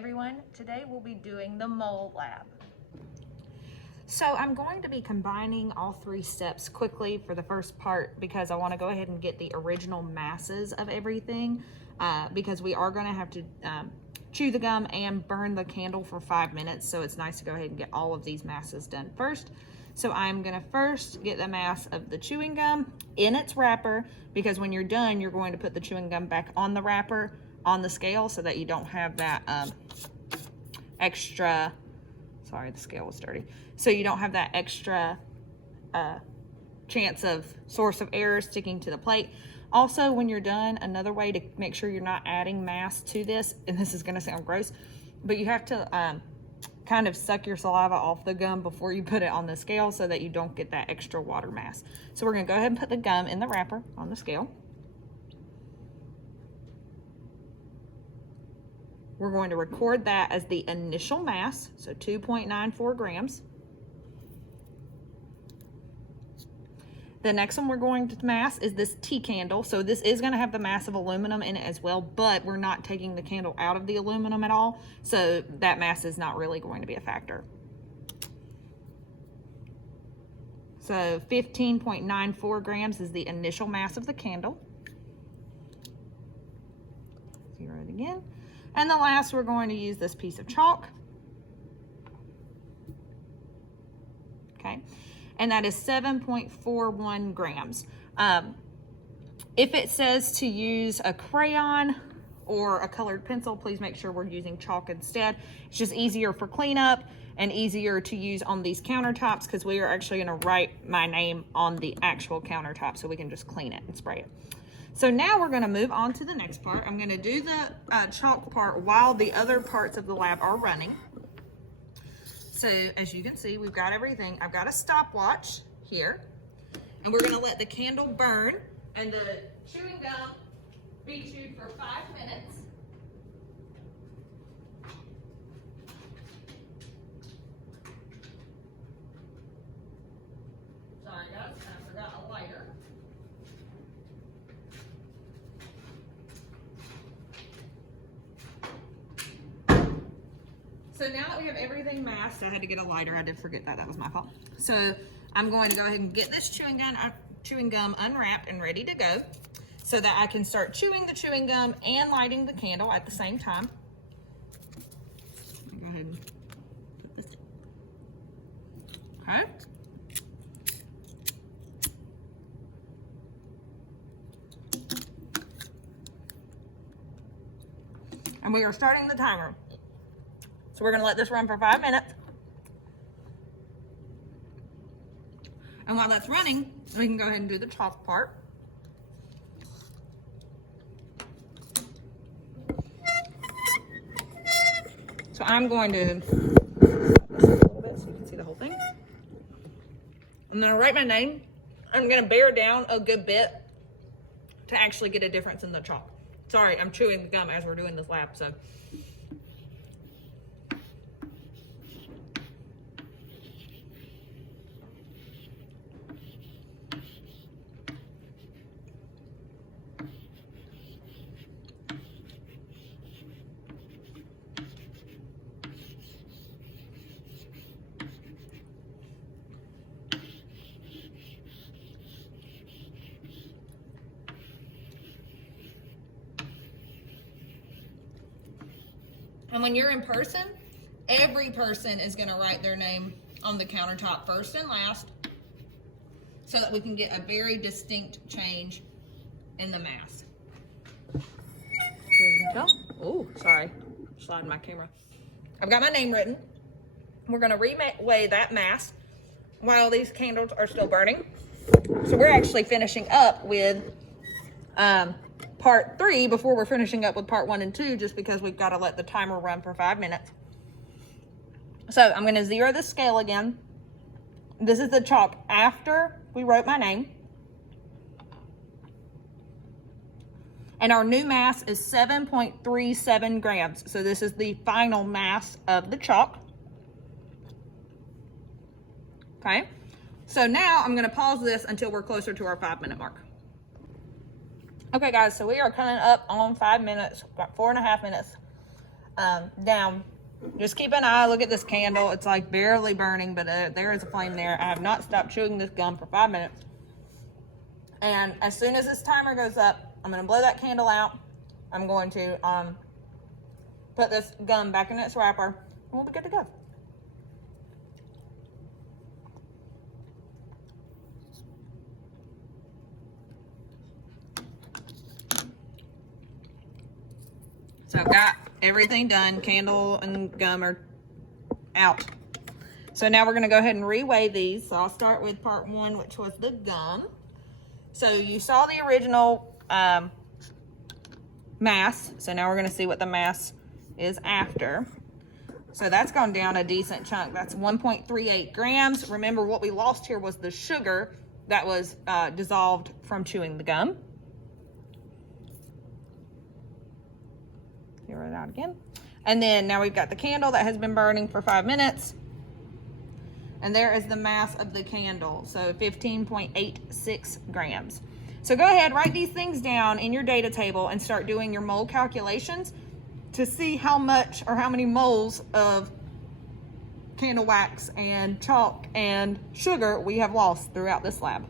everyone. Today we'll be doing the mole lab. So I'm going to be combining all three steps quickly for the first part because I want to go ahead and get the original masses of everything because we are going to have to chew the gum and burn the candle for 5 minutes. So it's nice to go ahead and get all of these masses done first. So I'm going to first get the mass of the chewing gum in its wrapper because when you're done, you're going to put the chewing gum back on the wrapper on the scale so that you don't have that extra, sorry, the scale was dirty. So you don't have that extra chance of source of error sticking to the plate. Also, when you're done, another way to make sure you're not adding mass to this, and this is gonna sound gross, but you have to kind of suck your saliva off the gum before you put it on the scale so that you don't get that extra water mass. So we're gonna go ahead and put the gum in the wrapper on the scale. We're going to record that as the initial mass, so 2.94 grams. The next one we're going to mass is this tea candle. So this is going to have the mass of aluminum in it as well, but we're not taking the candle out of the aluminum at all. So that mass is not really going to be a factor. So 15.94 grams is the initial mass of the candle. Zero it again. And the last, we're going to use this piece of chalk. Okay. And that is 7.41 grams. If it says to use a crayon or a colored pencil, please make sure we're using chalk instead. It's just easier for cleanup and easier to use on these countertops because we are actually going to write my name on the actual countertop so we can just clean it and spray it. So now we're going to move on to the next part. I'm going to do the chalk part while the other parts of the lab are running. So as you can see, we've got everything. I've got a stopwatch here, and we're going to let the candle burn and the chewing gum be chewed for 5 minutes. Sorry guys, I forgot a lighter. So now that we have everything masked, I had to get a lighter. I did forget that. That was my fault. So I'm going to go ahead and get this chewing gum unwrapped and ready to go so that I can start chewing the chewing gum and lighting the candle at the same time. Go ahead and put this. Okay. And we are starting the timer. So we're going to let this run for 5 minutes. And while that's running, we can go ahead and do the chalk part. So I'm going to this a little bit so you can see the whole thing. I'm going to write my name. I'm going to bear down a good bit to actually get a difference in the chalk. Sorry, I'm chewing the gum as we're doing this lab, so. And when you're in person, every person is going to write their name on the countertop first and last so that we can get a very distinct change in the mass. Here you go. Oh, sorry. Sliding my camera. I've got my name written. We're going to reweigh that mass while these candles are still burning. So we're actually finishing up with part 3 before we're finishing up with part 1 and 2, just because we've got to let the timer run for 5 minutes. So I'm going to zero the scale again. This is the chalk after we wrote my name. And our new mass is 7.37 grams. So this is the final mass of the chalk. Okay. So now I'm going to pause this until we're closer to our 5 minute mark. Okay guys, so we are coming up on 5 minutes, about 4.5 minutes. down. Just keep an eye, look at this candle. It's like barely burning, but there is a flame there. I have not stopped chewing this gum for 5 minutes. And as soon as this timer goes up, I'm gonna blow that candle out. I'm going to put this gum back in its wrapper, and we'll be good to go. So I've got everything done. Candle and gum are out. So now we're gonna go ahead and reweigh these. So I'll start with part 1, which was the gum. So you saw the original mass. So now we're gonna see what the mass is after. So that's gone down a decent chunk. That's 1.38 grams. Remember, what we lost here was the sugar that was dissolved from chewing the gum. Zero it out again. And then now we've got the candle that has been burning for 5 minutes. And there is the mass of the candle. So 15.86 grams. So go ahead, write these things down in your data table and start doing your mole calculations to see how much or how many moles of candle wax and chalk and sugar we have lost throughout this lab.